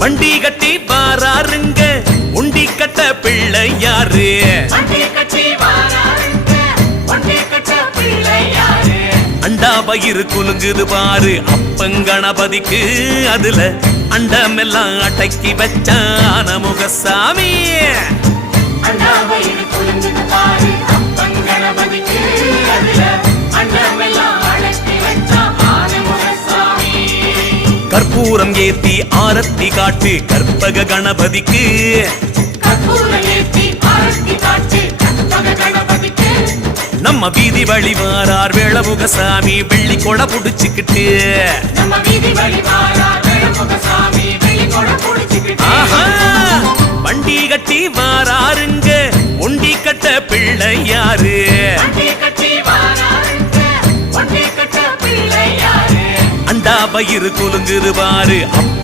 வண்டி கட்டி வாராருங்க உண்டி கட்ட பிள்ளையாரு. அண்டா பயிறு குலுங்குது பாரு அப்பங்கணபதிக்கு, அதுல அண்டமெல்லாம் அடக்கி வச்சான முகசாமி. கற்பூரம் ஏத்தி ஆரத்தி காட்டு கற்பக கணபதிக்கு. நம்ம வீதி வழி வாரார் வேளமுகசாமி வெள்ளி கொடை புடிச்சுக்கிட்டு. வண்டி கட்டி வாராருங்க ஒண்டி கட்ட பிள்ளையாரு. அண்டா பயிறு குலுங்குது பாரு